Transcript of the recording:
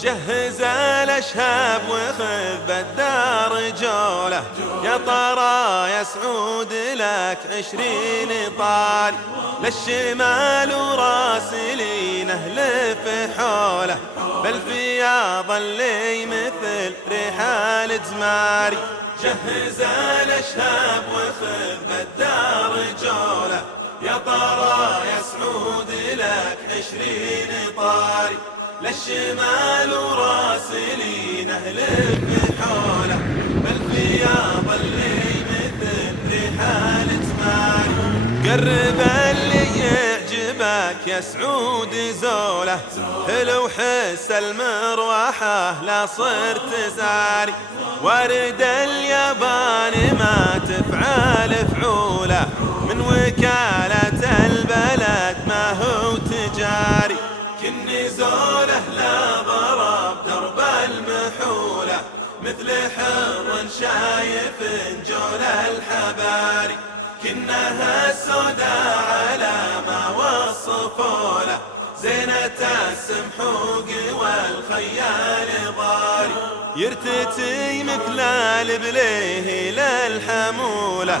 جهز الأشهاب وخذ بالدار جولة، يا طرى يا سعود لك 20 طاري، للشمال وراسلينه لف حوله، بالفياض اللي مثل رحال جماري. جهز الأشهاب وخذ بالدار جولة، يا طرى يا سعود لك 20 طاري، للشمال وراسلينه لف حوله، بالفياض اللي مثل رحال جماري. قرب اللي يعجبك يا سعود زوله، حلو حس المروحة لا صرت زاري، ورد اليابان ما تفعل فعوله، من وكالة البلد ما هو تجاري. كني زوله لا ضرب درب المحولة، مثل حر شايف جول الحباري، كنها السودا على ما وصفوله، زينة السمحوق والخيال ضاري، يرتتي مثل البليه للحمولة،